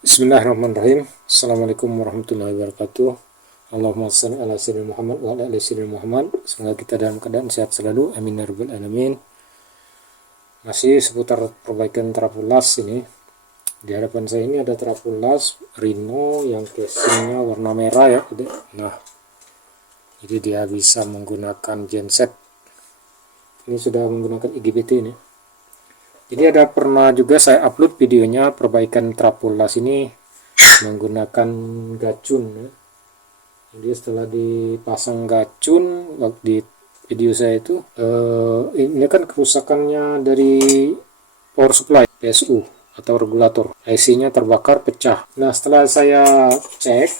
Bismillahirrahmanirrahim. Assalamualaikum warahmatullahi wabarakatuh. Allahumma shalli ala sayyidina Muhammad wa ala ali sayyidina Muhammad. Semoga kita dalam keadaan sehat selalu. Amin ya rabbal alamin. Masih seputar perbaikan trafo las ini. Di hadapan saya ini ada trafo las Rhino yang casingnya warna merah ya. Nah, jadi dia bisa menggunakan genset. Ini sudah menggunakan IGBT ini. Jadi ada pernah juga saya upload videonya perbaikan trafo las ini menggunakan gacun ya. Jadi setelah dipasang gacun di video saya itu ini kan kerusakannya dari power supply PSU atau regulator, IC-nya terbakar pecah. Nah setelah saya cek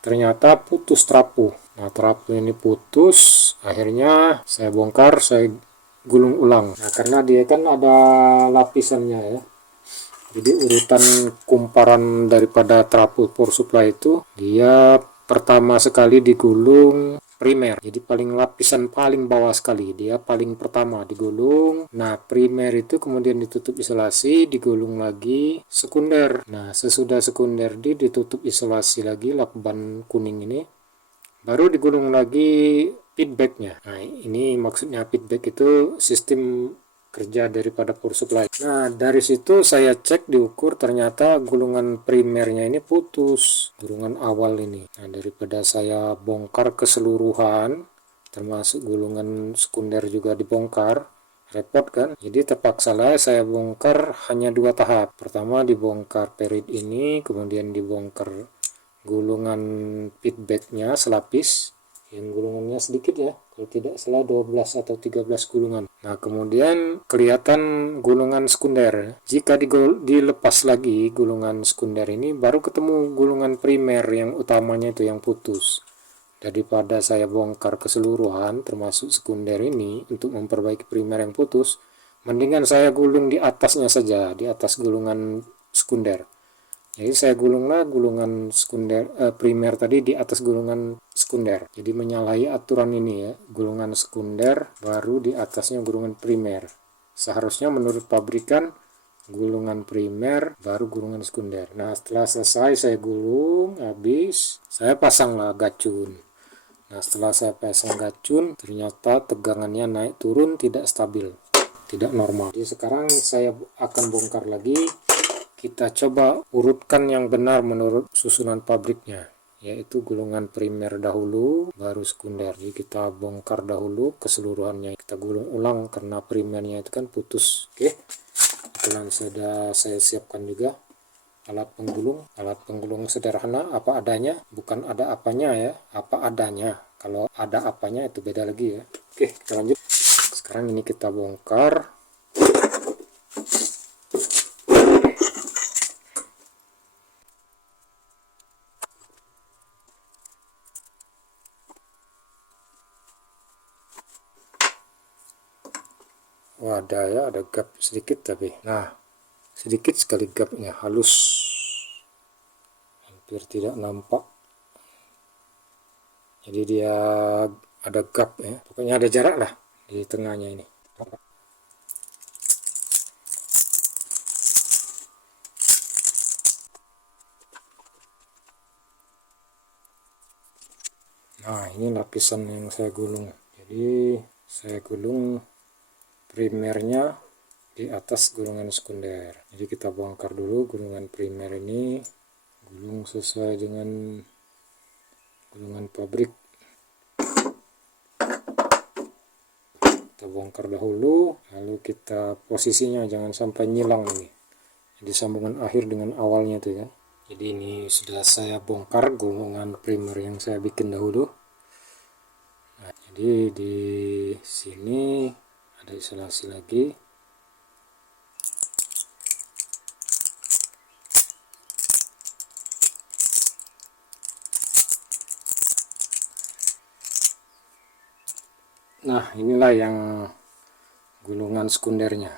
ternyata putus trafo. Nah trafo ini putus, akhirnya saya bongkar, saya gulung ulang. Nah karena dia kan ada lapisannya ya, jadi urutan kumparan daripada trafo power supply itu dia pertama sekali digulung primer, jadi lapisan paling bawah sekali, dia paling pertama digulung. Nah primer itu kemudian ditutup isolasi, digulung lagi sekunder. Nah sesudah sekunder ditutup isolasi lagi lakban kuning ini, baru digulung lagi feedbacknya. Nah ini maksudnya feedback itu sistem kerja daripada power supply. Nah dari situ saya cek diukur, ternyata gulungan primernya ini putus, gulungan awal ini. Nah daripada saya bongkar keseluruhan termasuk gulungan sekunder juga dibongkar, repot kan, jadi terpaksa lah saya bongkar hanya 2 tahap. Pertama dibongkar perit ini, kemudian dibongkar gulungan feedbacknya selapis yang gulungannya sedikit ya, kalau tidak salah 12 atau 13 gulungan. Nah kemudian kelihatan gulungan sekunder. Jika dilepas lagi gulungan sekunder ini, baru ketemu gulungan primer yang utamanya itu yang putus. Daripada saya bongkar keseluruhan termasuk sekunder ini untuk memperbaiki primer yang putus, mendingan saya gulung di atasnya saja, di atas gulungan sekunder. Jadi saya gulunglah gulungan sekunder primer tadi di atas gulungan sekunder. Jadi menyalahi aturan ini ya, gulungan sekunder baru di atasnya gulungan primer. Seharusnya menurut pabrikan gulungan primer baru gulungan sekunder. Nah setelah selesai saya gulung habis, saya pasanglah gacun. Nah setelah saya pasang gacun, ternyata tegangannya naik turun, tidak stabil, tidak normal. Jadi sekarang saya akan bongkar lagi. Kita coba urutkan yang benar menurut susunan pabriknya, yaitu gulungan primer dahulu baru sekunder. Jadi kita bongkar dahulu keseluruhannya, kita gulung ulang karena primernya itu kan putus. Oke, kebetulan sudah saya siapkan juga alat penggulung sederhana apa adanya, bukan ada apanya ya, apa adanya. Kalau ada apanya itu beda lagi ya. Oke, kita lanjut. Sekarang ini kita bongkar. Wah, ada gap sedikit tapi. Nah, sedikit sekali gapnya, halus. Hampir tidak nampak. Jadi dia ada gap ya. Pokoknya ada jarak lah di tengahnya ini. Nah, ini lapisan yang saya gulung. Jadi, saya gulung primernya di atas gulungan sekunder. Jadi kita bongkar dulu gulungan primer ini, gulung sesuai dengan gulungan pabrik. Kita bongkar dahulu, lalu kita posisinya jangan sampai nyilang ini. Jadi sambungan akhir dengan awalnya itu ya. Jadi ini sudah saya bongkar gulungan primer yang saya bikin dahulu. Nah, jadi di sini ada isolasi lagi. Nah inilah yang gulungan sekundernya.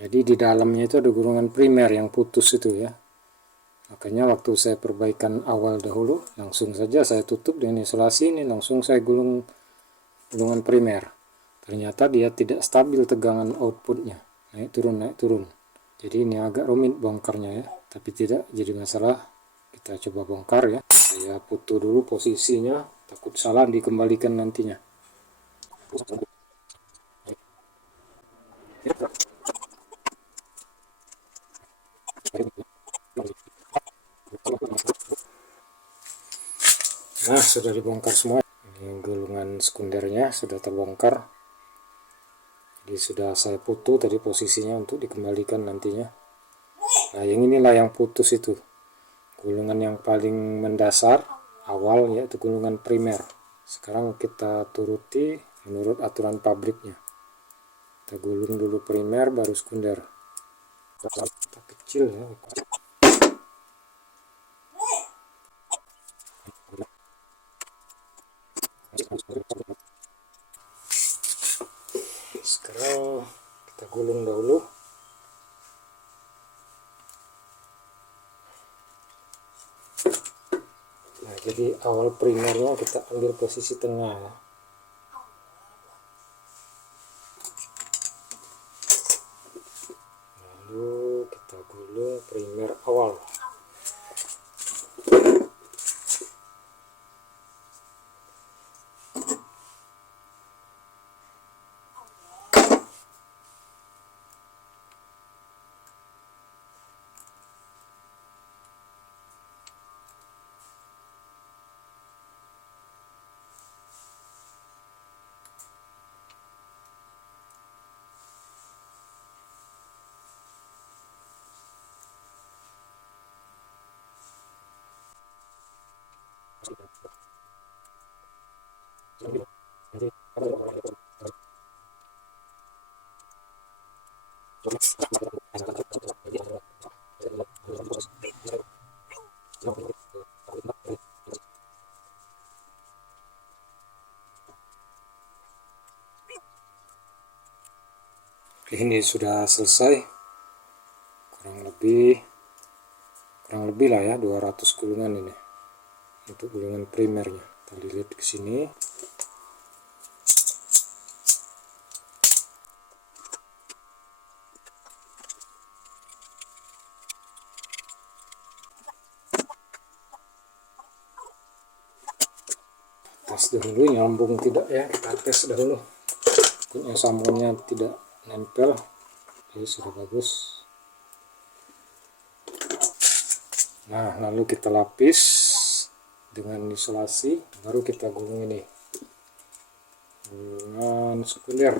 Jadi di dalamnya itu ada gulungan primer yang putus itu ya. Makanya waktu saya perbaikan awal dahulu, langsung saja saya tutup dengan isolasi ini, langsung saya gulung gulungan primer. Ternyata dia tidak stabil tegangan outputnya, naik turun naik turun. Jadi ini agak rumit bongkarnya ya, tapi tidak jadi masalah. Kita coba bongkar ya. Saya foto dulu posisinya, takut salah dikembalikan nantinya. Nah, sudah dibongkar semua. Ini gulungan sekundernya sudah terbongkar. Jadi sudah saya foto tadi posisinya untuk dikembalikan nantinya. Nah, yang inilah yang putus itu. Gulungan yang paling mendasar awal yaitu gulungan primer. Sekarang kita turuti menurut aturan pabriknya. Kita gulung dulu primer baru sekunder. Kita kecil ya. Sekarang kita gulung dahulu. Nah, jadi awal primernya kita ambil posisi tengah ya. Lalu kita gulung primer awal. Ini sudah selesai, kurang lebih lah ya 200 gulungan ini untuk gulungan primernya. Kita lihat ke sini. Tes dahulu nyambung tidak ya, kita tes dahulu. Takutnya sambungnya tidak nempel. Jadi sudah bagus. Nah, lalu kita lapis dengan isolasi, baru kita gulung ini gulungan sekunder.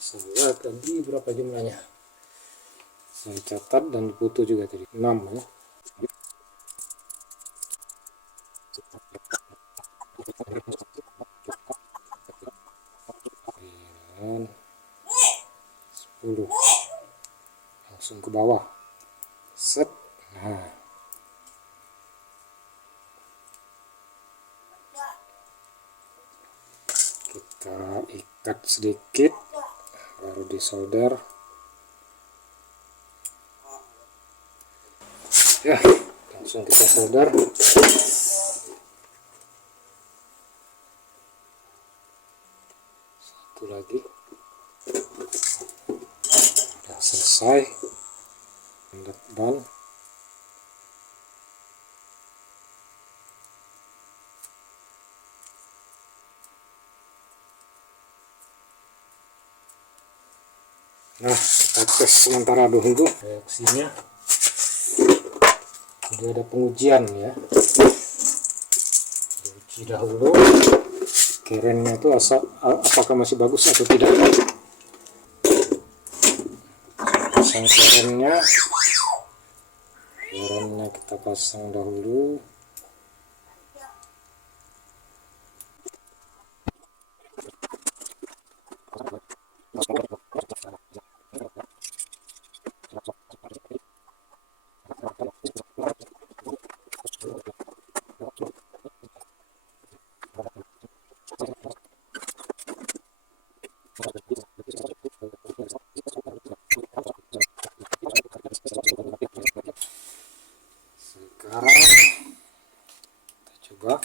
Saya tadi berapa jumlahnya? Saya catat dan foto juga tadi 6 ya. Dan 10 langsung ke bawah, set. Nah, kita ikat sedikit baru disolder ya, langsung kita solder. Satu lagi sudah selesai. Ban nah, kita tes sementara dulu reaksinya. Jadi ada pengujian ya, diuji dahulu kerennya itu apakah masih bagus atau tidak. Pasang kerennya kita pasang dahulu. Sekarang kita coba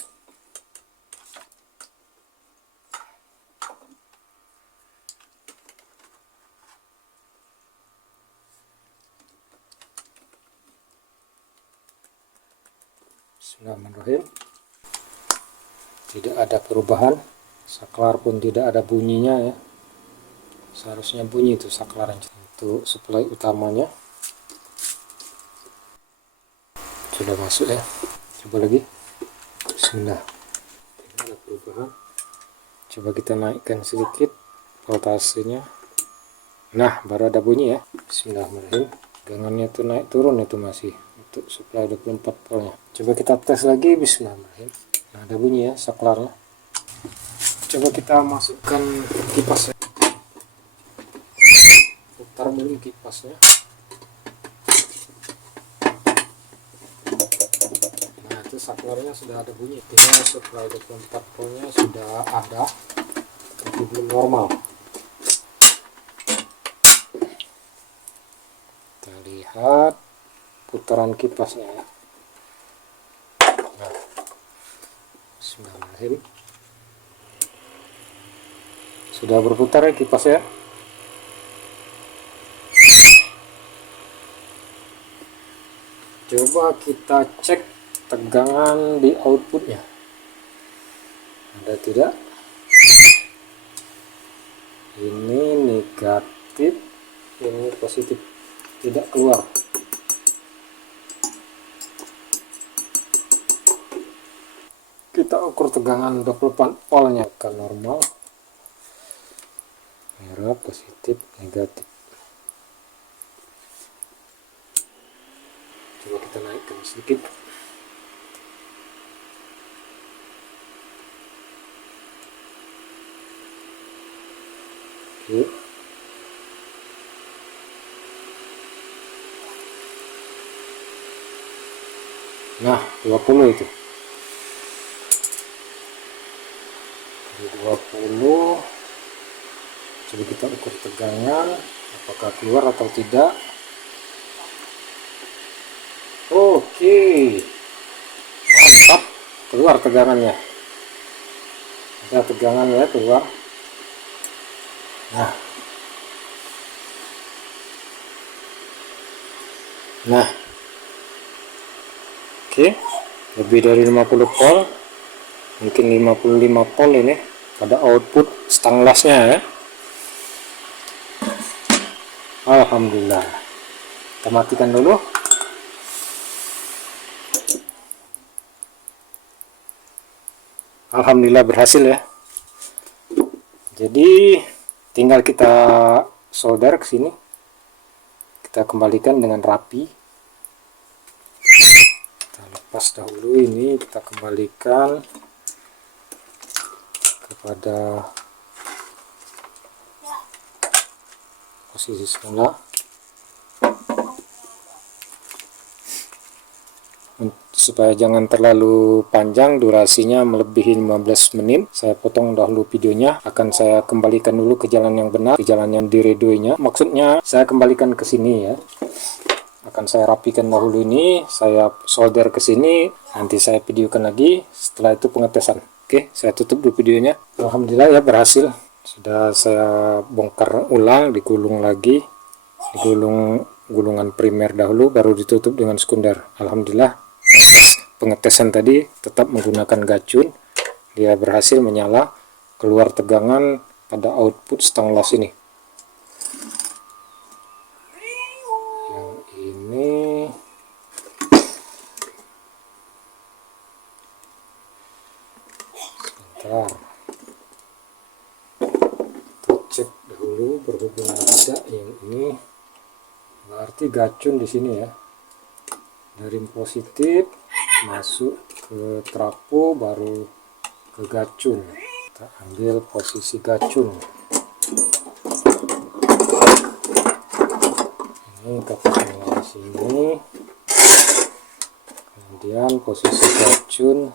Bismillahirrahmanirrahim. Tidak ada perubahan, saklar pun tidak ada bunyinya ya. Seharusnya bunyi itu saklar untuk supply utamanya. Sudah masuk ya. Coba lagi. Bismillah. Tidak ada perubahan. Coba kita naikkan sedikit voltasenya. Nah, baru ada bunyi ya. Bismillahirrahmanirrahim. Tegangannya itu naik turun itu masih untuk supply 24 voltnya. Coba kita tes lagi. Bismillahirrahmanirrahim. Nah, ada bunyi ya saklarnya. Coba kita masukkan kipas ya. Putar dulu kipasnya. Nah, itu saklarnya sudah ada bunyi. Artinya supply 24 voltnya sudah ada, tapi belum normal. Kita lihat putaran kipasnya ya. Nah, bismillahirrahmanirrahim. Sudah berputar ya kipas ya. Coba kita cek tegangan di outputnya, ada tidak? Ini negatif, ini positif, tidak keluar. Kita ukur tegangan 24 voltnya ke normal, merah, positif, negatif. Coba kita naikkan sedikit. Oke. Nah, 20 itu. 20. Coba kita ukur tegangan, apakah keluar atau tidak. Oke, mantap, keluar tegangannya. Ada tegangannya keluar. Nah, oke, lebih dari 50 volt, mungkin 55 volt ini pada output stanglasnya ya. Alhamdulillah. Kita matikan dulu. Alhamdulillah berhasil ya. Jadi tinggal kita solder ke sini. Kita kembalikan dengan rapi. Kita lepas dahulu ini, kita kembalikan kepada posisi semula. Supaya jangan terlalu panjang, durasinya melebihi 15 menit, saya potong dahulu videonya. Akan saya kembalikan dulu ke jalan yang benar, ke jalan yang diredoinya. Maksudnya saya kembalikan ke sini ya. Akan saya rapikan dahulu ini, saya solder ke sini, nanti saya videokan lagi. Setelah itu pengetesan. Oke, saya tutup dulu videonya. Alhamdulillah ya berhasil. Sudah saya bongkar ulang, digulung lagi, digulung gulungan primer dahulu, baru ditutup dengan sekunder. Alhamdulillah pengetesan tadi tetap menggunakan gacun, dia berhasil menyala, keluar tegangan pada output stanglas ini. Yang ini sebentar, kita cek dahulu berhubungan tidak. Yang ini berarti gacun di sini ya, dari positif masuk ke trafo baru ke gacun. Kita ambil posisi gacun, ini kapasnya di sini, kemudian posisi gacun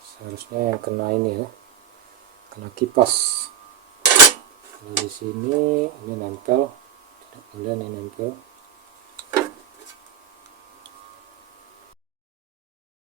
seharusnya yang kena ini ya, kena kipas. Kalau di sini ini nempel, tidak boleh ini nempel.